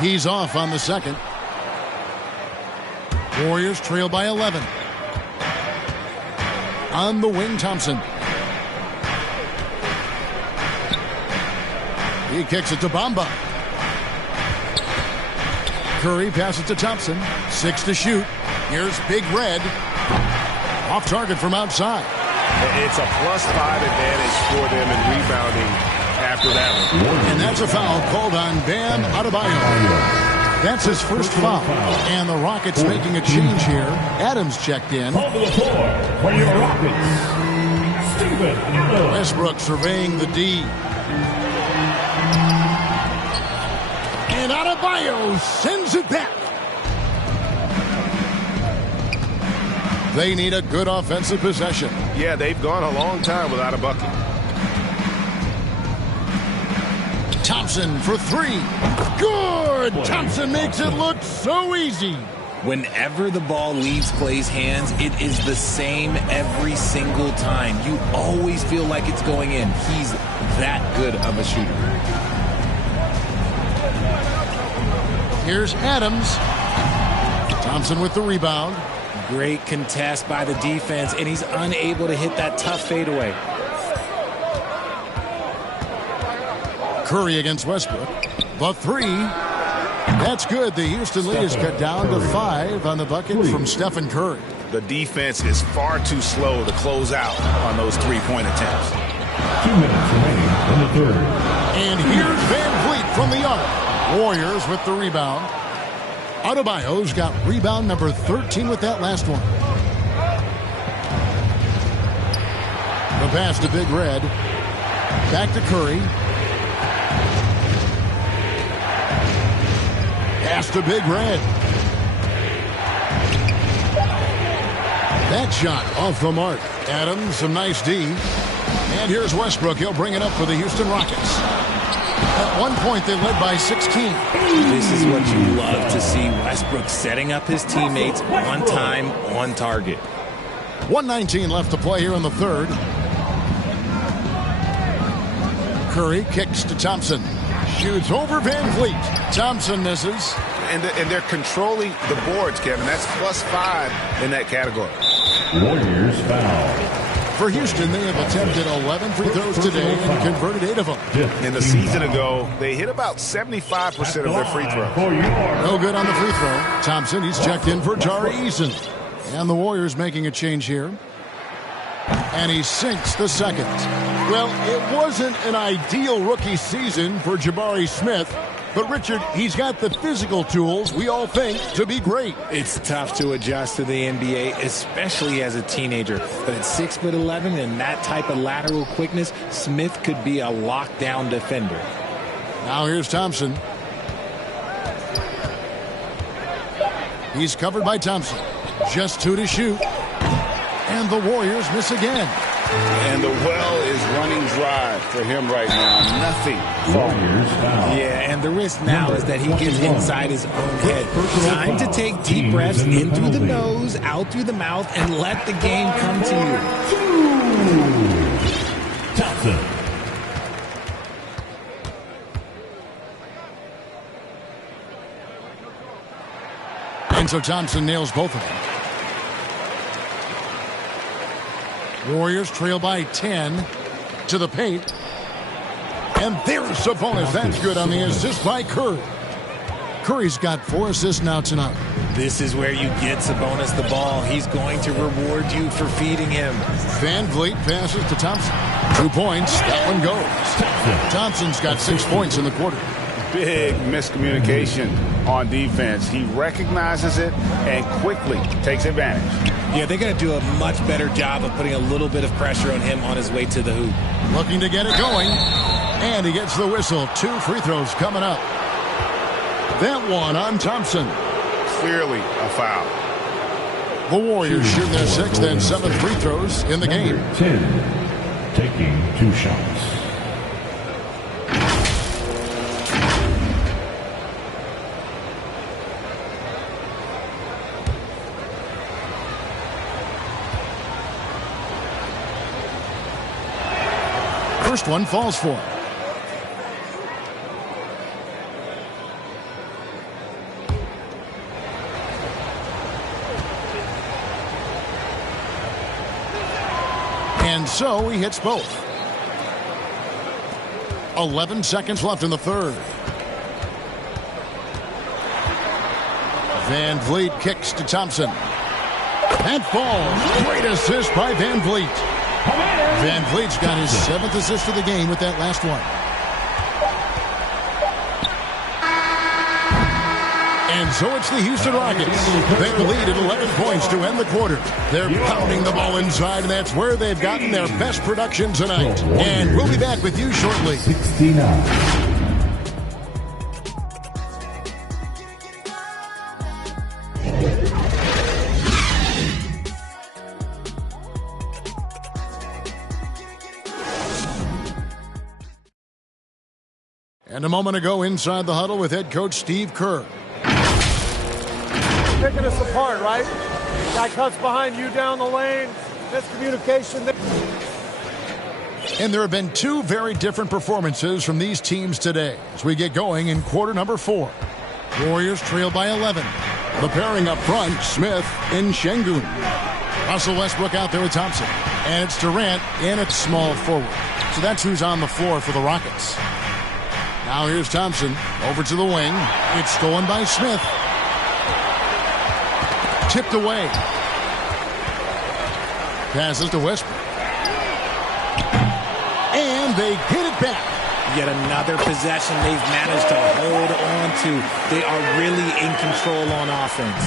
He's off on the second. Warriors trail by 11. On the wing, Thompson. He kicks it to Bamba. Curry passes to Thompson. 6 to shoot. Here's Big Red. Off target from outside. It's a +5 advantage for them in rebounding after that one. And that's a foul called on Bam Adebayo. That's his first foul. And the Rockets making a change here. Adams checked in. On the floor for your Rockets, Steven Adams. Westbrook surveying the D. And Adebayo sends it back. They need a good offensive possession. Yeah, they've gone a long time without a bucket. Thompson for 3. Good! Thompson makes it look so easy. Whenever the ball leaves Clay's hands, it is the same every single time. You always feel like it's going in. He's that good of a shooter. Here's Adams. Thompson with the rebound. Great contest by the defense, and he's unable to hit that tough fadeaway. Curry against Westbrook. The 3. That's good. The Houston lead is cut down to 5 on the bucket from Stephen Curry. The defense is far too slow to close out on those 3-point attempts. 2 minutes remaining in the third. And here's Van Vliet from the arc. Warriors with the rebound. Adebayo's got rebound number 13 with that last one. The pass to Big Red. Back to Curry. Pass to Big Red. That shot off the mark. Adams, some nice D. And here's Westbrook. He'll bring it up for the Houston Rockets. At one point, they led by 16. This is what you love to see. Westbrook setting up his teammates on time, on target. 1:19 left to play here in the third. Curry kicks to Thompson. Shoots over Van Vliet. Thompson misses. And they're controlling the boards, Kevin. That's +5 in that category. Warriors foul. For Houston, they have attempted 11 free throws today and converted 8 of them. In the season ago, they hit about 75% of their free throws. No good on the free throw. Thompson, he's checked in for Tari Eason. And the Warriors making a change here. And he sinks the second. Well, it wasn't an ideal rookie season for Jabari Smith. But, Richard, he's got the physical tools we all think to be great. It's tough to adjust to the NBA, especially as a teenager. But at 6'11" and that type of lateral quickness, Smith could be a lockdown defender. Now here's Thompson. He's covered by Thompson. Just 2 to shoot. And the Warriors miss again. And the well is running dry for him right now. Nothing. Yeah, and the risk now is that he gets inside his own head. Time to take deep breaths in through the nose, out through the mouth, and let the game come to you. Thompson. And so Thompson nails both of them. Warriors trail by 10. to the paint. And there's Sabonis. That's good on the assist by Curry. Curry's got 4 assists now tonight. This is where you get Sabonis the ball. He's going to reward you for feeding him. Van Vliet passes to Thompson. 2 points. That one goes. Thompson's got 6 points in the quarter. Big miscommunication on defense. He recognizes it and quickly takes advantage. Yeah, they're going to do a much better job of putting a little bit of pressure on him on his way to the hoop. Looking to get it going. And he gets the whistle. 2 free throws coming up. That one on Thompson. Clearly a foul. The Warriors shoot their 6th and 7th free throws in the game. 10, taking 2 shots. First one falls for him. And so he hits both. 11 seconds left in the third. Van Vliet kicks to Thompson. That falls. Great assist by Van Vliet. Van Vliet's got his 7th assist of the game with that last one. And so it's the Houston Rockets. They lead at 11 points to end the quarter. They're pounding the ball inside, and that's where they've gotten their best production tonight. And we'll be back with you shortly. 69. And a moment ago inside the huddle with head coach Steve Kerr. Picking us apart, right? Guy cuts behind you down the lane. Miscommunication. And there have been 2 very different performances from these teams today as we get going in quarter number 4. Warriors trail by 11. The pairing up front, Smith and Şengün. Russell Westbrook out there with Thompson. And it's Durant in at small forward. So that's who's on the floor for the Rockets. Now here's Thompson over to the wing. It's stolen by Smith. Tipped away. Passes to Westbrook. And they get it back. Yet another possession they've managed to hold on to. They are really in control on offense.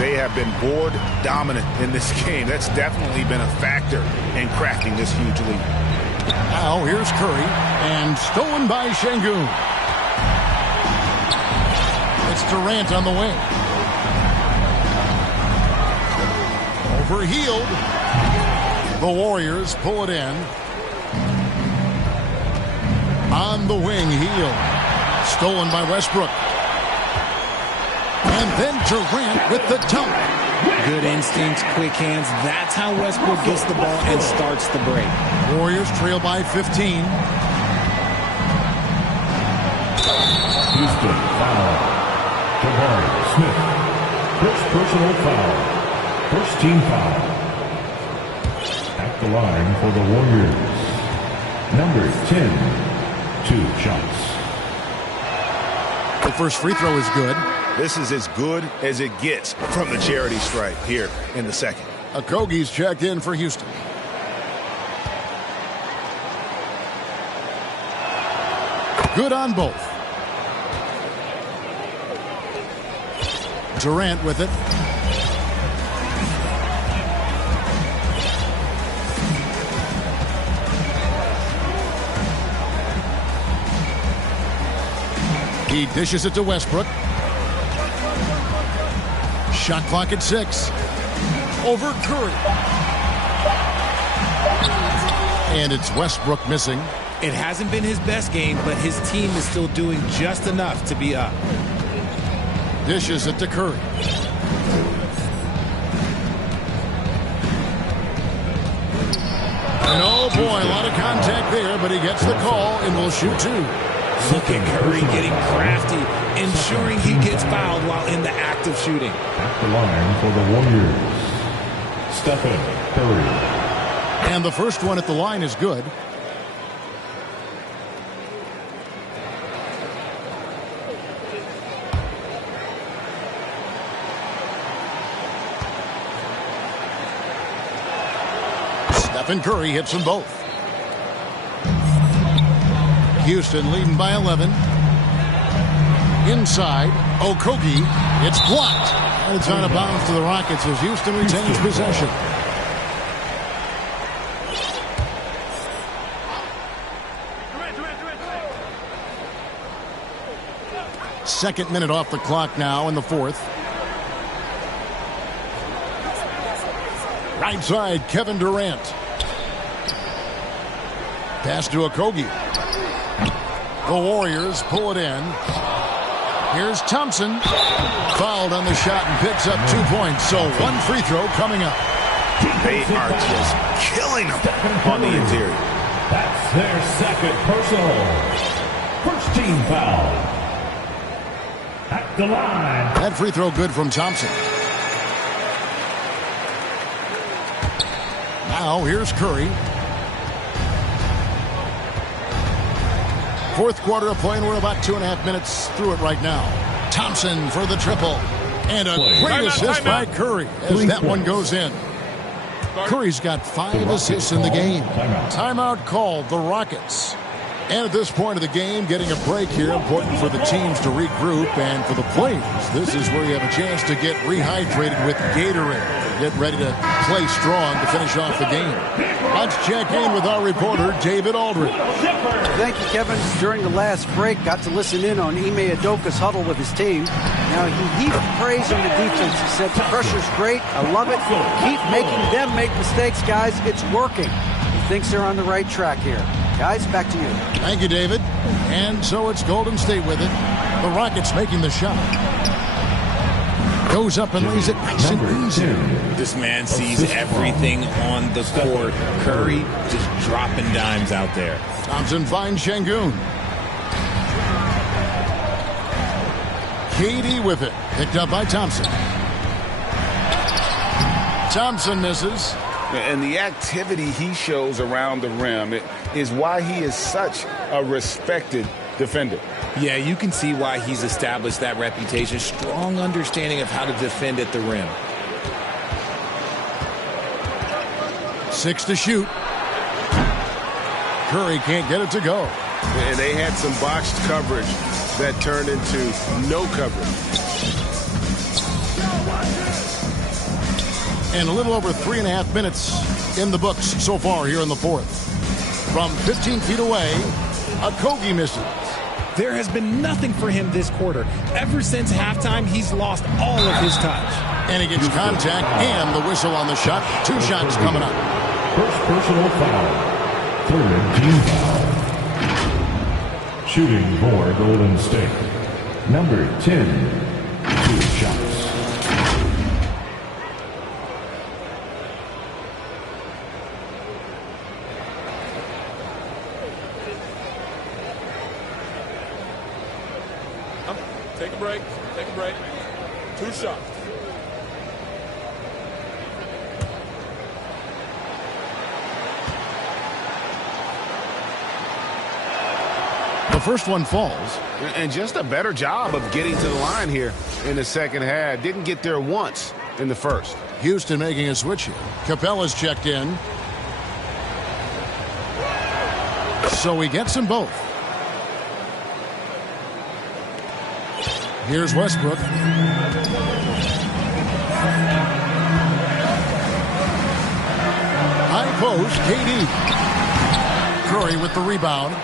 They have been board dominant in this game. That's definitely been a factor in crafting this huge lead. Now here's Curry, and stolen by Şengün. It's Durant on the wing. Overhealed. The Warriors pull it in. On the wing, Hield. Stolen by Westbrook. And then Durant with the dunk. Good instincts, quick hands. That's how Westbrook gets the ball and starts the break. Warriors trail by 15. Houston foul. Jabari Smith. First personal foul. First team foul. At the line for the Warriors. Number 10, 2 shots. The first free throw is good. This is as good as it gets from the charity stripe here in the second. Okogie's checked in for Houston. Good on both. Durant with it. He dishes it to Westbrook. Shot clock at 6. Over Curry. And it's Westbrook missing. It hasn't been his best game, but his team is still doing just enough to be up. Dishes it to Curry. And oh boy, a lot of contact there, but he gets the call and will shoot 2. Look at Curry getting crafty, ensuring he gets fouled while in the act of shooting. At the line for the Warriors, Stephen Curry. And the first one at the line is good. Stephen Curry hits them both. Houston leading by 11. Inside, Okogie. It's blocked. And it's out of bounds to the Rockets as Houston retains possession. Second minute off the clock now in the fourth. Right side, Kevin Durant. Pass to Okogie. The Warriors pull it in. Here's Thompson. Fouled on the shot and picks up 2 points. So one free throw coming up. They are just killing them on the interior. That's their second personal. First team foul. At the line. That free throw good from Thompson. Now here's Curry. Fourth quarter of play, and we're about 2.5 minutes through it right now. Thompson for the triple. And a great assist by Curry as that one goes in. Curry's got 5 assists in the game. Timeout called, the Rockets. And at this point of the game, getting a break here, important for the teams to regroup, and for the players, this is where you have a chance to get rehydrated with Gatorade. Get ready to play strong to finish off the game. Let's check in with our reporter, David Aldridge. Thank you, Kevin. During the last break, got to listen in on Ime Udoka's huddle with his team. Now, he heaped praise on the defense. He said, the pressure's great. I love it. Keep making them make mistakes, guys. It's working. He thinks they're on the right track here. Guys, back to you. Thank you, David. And so it's Golden State with it. The Rockets making the shot. Goes up and lays it nice and easy. This man sees everything on the court. Curry just dropping dimes out there. Thompson finds Şengün. KD with it. Picked up by Thompson. Thompson misses. And the activity he shows around the rim is why he is such a respected defender. Yeah, you can see why he's established that reputation. Strong understanding of how to defend at the rim. 6 to shoot. Curry can't get it to go. And they had some botched coverage that turned into no coverage. And a little over 3.5 minutes in the books so far here in the fourth. From 15 feet away, Okogie misses. There has been nothing for him this quarter. Ever since halftime, he's lost all of his touch. And he gets contact and the whistle on the shot. 2 shots coming up. First personal foul. Third team foul. Shooting for Golden State. Number 10. 2 shots. Take a break. Take a break. 2 shots. The first one falls. And just a better job of getting to the line here in the second half. Didn't get there once in the first. Houston making a switch here. Capella's checked in. So he gets them both. Here's Westbrook. High post, KD. Curry with the rebound.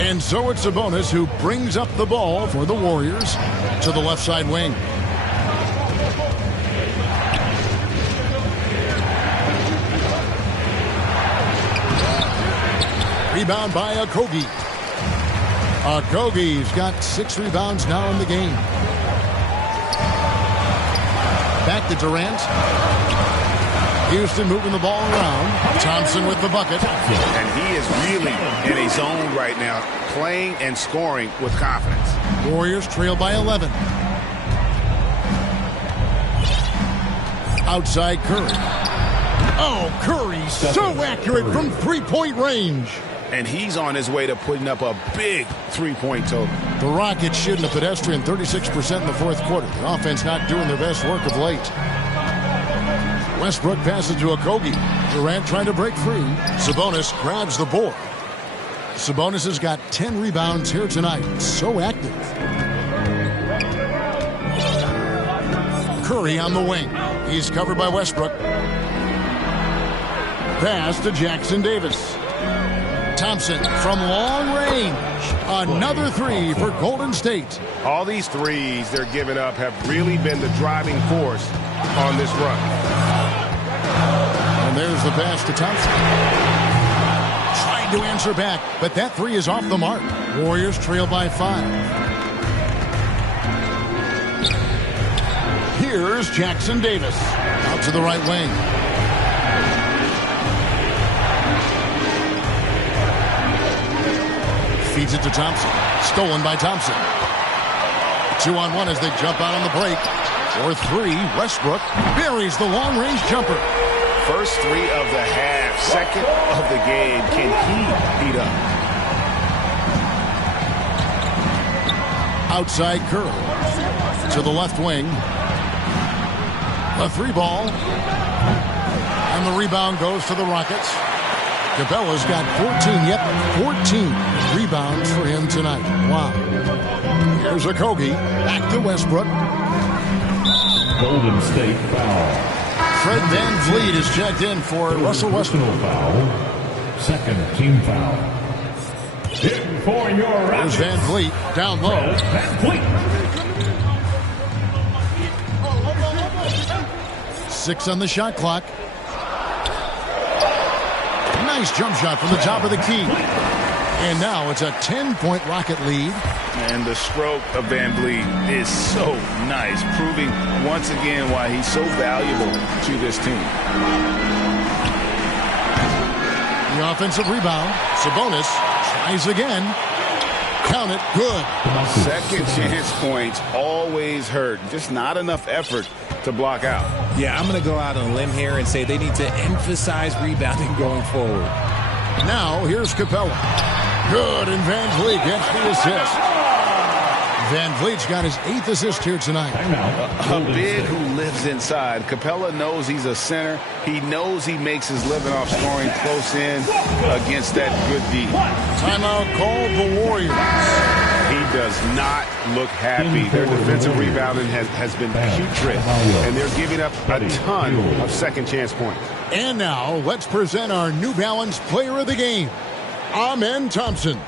And so it's Sabonis who brings up the ball for the Warriors to the left side wing. Rebound by Okogie. Okogie's got 6 rebounds now in the game. Back to Durant. Houston moving the ball around. Thompson with the bucket. And he is really in a zone right now, playing and scoring with confidence. Warriors trail by 11. Outside Curry. Oh, Curry so accurate from 3-point range. And he's on his way to putting up a big 3-point total. The Rockets shooting a pedestrian 36% in the fourth quarter. The offense not doing their best work of late. Westbrook passes to Okogie. Durant trying to break free. Sabonis grabs the board. Sabonis has got 10 rebounds here tonight. So active. Curry on the wing. He's covered by Westbrook. Pass to Jackson Davis. Thompson from long range. Another three for Golden State. All these threes they're giving up have really been the driving force on this run. And there's the pass to Thompson. Trying to answer back, but that three is off the mark. Warriors trail by 5. Here's Jackson Davis. Out to the right wing. Feeds it to Thompson. Stolen by Thompson. 2-on-1 as they jump out on the break. For 3, Westbrook buries the long-range jumper. First 3 of the half, second of the game. Can he beat up? Outside Curry. To the left wing. A 3 ball. And the rebound goes to the Rockets. Capella's got 14 rebounds for him tonight. Wow. Here's Okogie. Back to Westbrook. Golden State foul. Fred VanVleet is checked in for Russell Westbrook. Foul. Second team foul. In for your There's VanVleet down low. VanVleet. 6 on the shot clock. Nice jump shot from the top of the key. And now it's a 10-point Rocket lead. And the stroke of VanVleet is so nice, proving once again why he's so valuable to this team. The offensive rebound. Sabonis tries again. Count it. Good. Second chance points always hurt. Just not enough effort to block out. Yeah, I'm going to go out on a limb here and say they need to emphasize rebounding going forward. Now, here's Capella. Good, and VanVleet gets the assist. VanVleet's got his 8th assist here tonight. A big who lives inside. Capella knows he's a center. He knows he makes his living off scoring close in against that good D. Timeout called the Warriors. He does not look happy. Their defensive rebounding has been putrid, and they're giving up a ton of second chance points. And now, let's present our New Balance player of the game, Amen Thompson.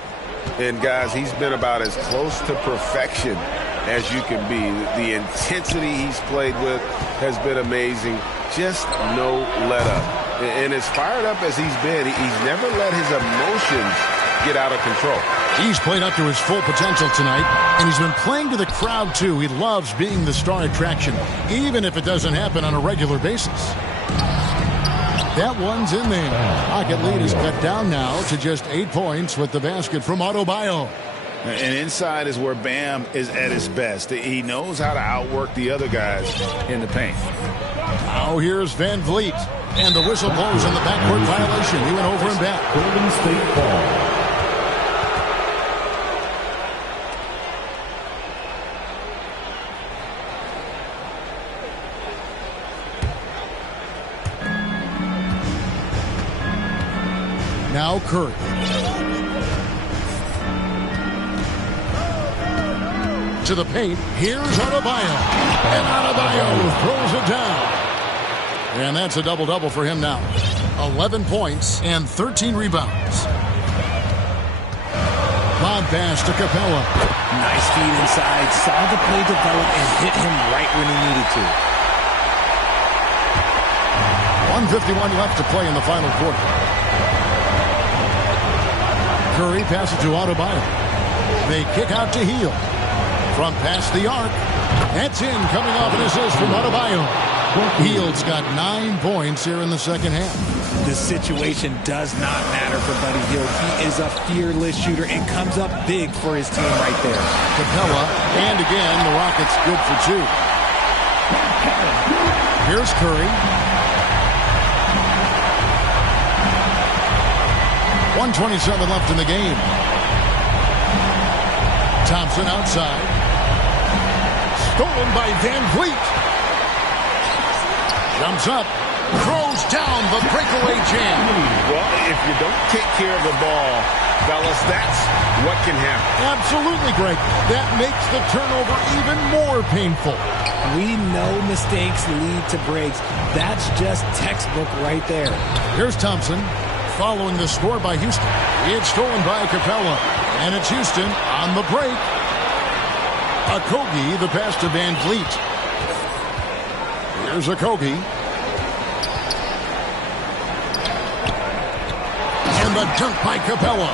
And guys, he's been about as close to perfection as you can be. The intensity he's played with has been amazing. Just no let up. And as fired up as he's been, he's never let his emotions get out of control. He's played up to his full potential tonight, and he's been playing to the crowd, too. He loves being the star attraction, even if it doesn't happen on a regular basis. That one's in there. Rocket lead is cut down now to just 8 points with the basket from Adebayo. And inside is where Bam is at his best. He knows how to outwork the other guys in the paint. Now here's VanVleet. And the whistle blows on the backcourt violation. He went over and back. Golden State ball. Now Curry. To the paint. Here's Adebayo. And Adebayo throws it down. And that's a double-double for him now. 11 points and 13 rebounds. Lob pass to Capella. Nice feed inside. Saw the play develop and hit him right when he needed to. 1:51 left to play in the final quarter. Curry passes to Adebayo. They kick out to Hield. From past the arc. That's in, coming off an assist from Adebayo. Hield's got 9 points here in the second half. The situation does not matter for Buddy Hield. He is a fearless shooter and comes up big for his team right there. Capella, and again, the Rockets good for 2. Here's Curry. 1:27 left in the game. Thompson outside. Stolen by VanVleet. Jumps up. Throws down the breakaway jam. Well, if you don't take care of the ball, fellas, that's what can happen. Absolutely, Greg. That makes the turnover even more painful. We know mistakes lead to breaks. That's just textbook right there. Here's Thompson following the score by Houston. It's stolen by Capella, and it's Houston on the break. Okogie, the pass to Van Vliet. Here's Okogie. And the dunk by Capella.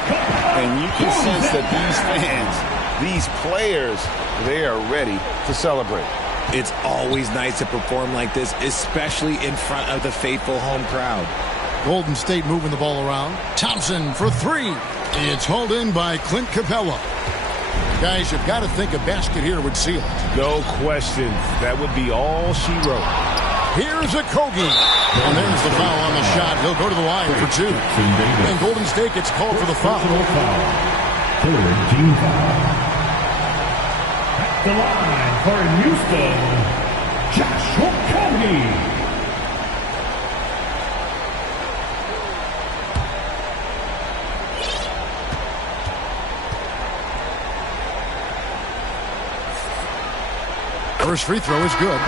And you can sense that these fans, these players, they are ready to celebrate. It's always nice to perform like this, especially in front of the faithful home crowd. Golden State moving the ball around. Thompson for three. It's hauled in by Clint Capella. Guys, you've got to think a basket here would seal it. No question. That would be all she wrote. Here's Okogie. And there's the foul on the shot. He'll go to the line for two. And Golden State gets called for the foul. Third team foul. At the line for Houston, Josh Okogie. First free throw is good.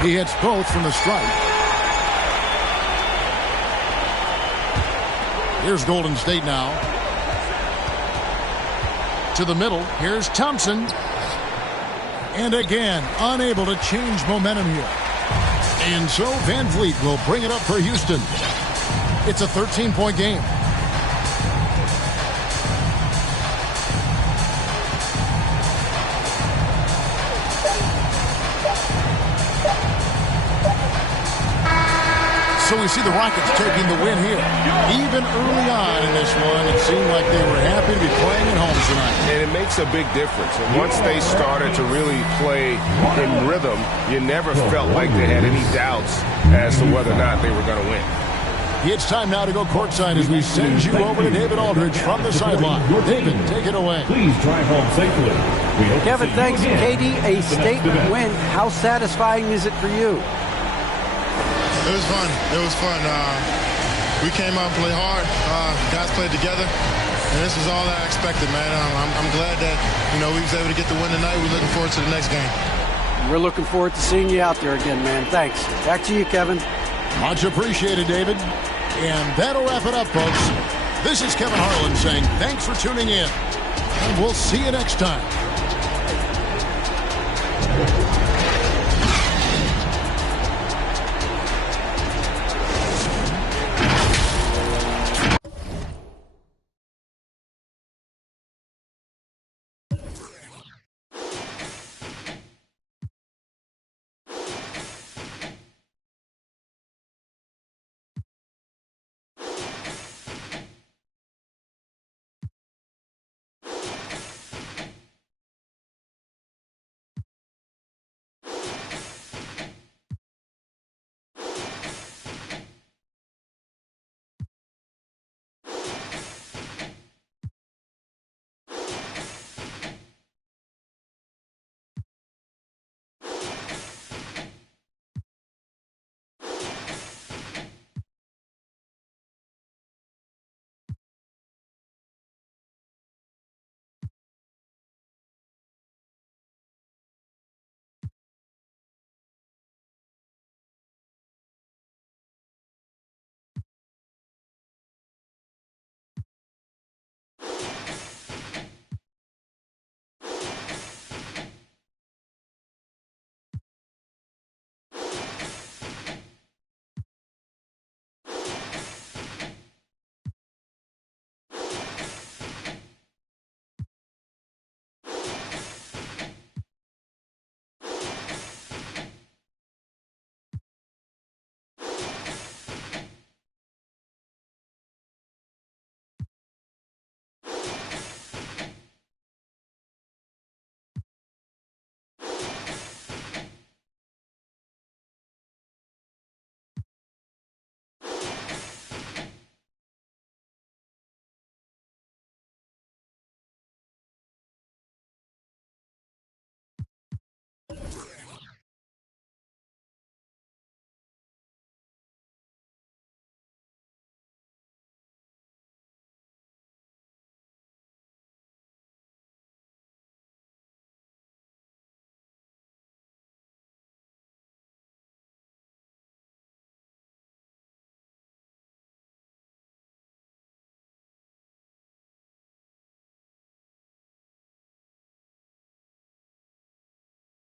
He hits both from the stripe. Here's Golden State now. To the middle. Here's Thompson. And again, unable to change momentum here. And so Van Vliet will bring it up for Houston. It's a 13-point game. So we see the Rockets taking the win here. Even early on in this one, it seemed like they were happy to be playing at home tonight. And it makes a big difference. And once they started to really play in rhythm, you never felt like they had any doubts as to whether or not they were going to win. It's time now to go courtside as we send you over to David Aldridge from the sideline. David, take it away. Please drive home safely. Kevin, thanks. KD, a statement win. How satisfying is it for you? It was fun. It was fun. We came out and played hard. Guys played together. And this was all I expected, man. I'm glad that, we was able to get the win tonight. We're looking forward to the next game. We're looking forward to seeing you out there again, man. Thanks. Back to you, Kevin. Much appreciated, David. And that'll wrap it up, folks. This is Kevin Harlan saying thanks for tuning in. And we'll see you next time.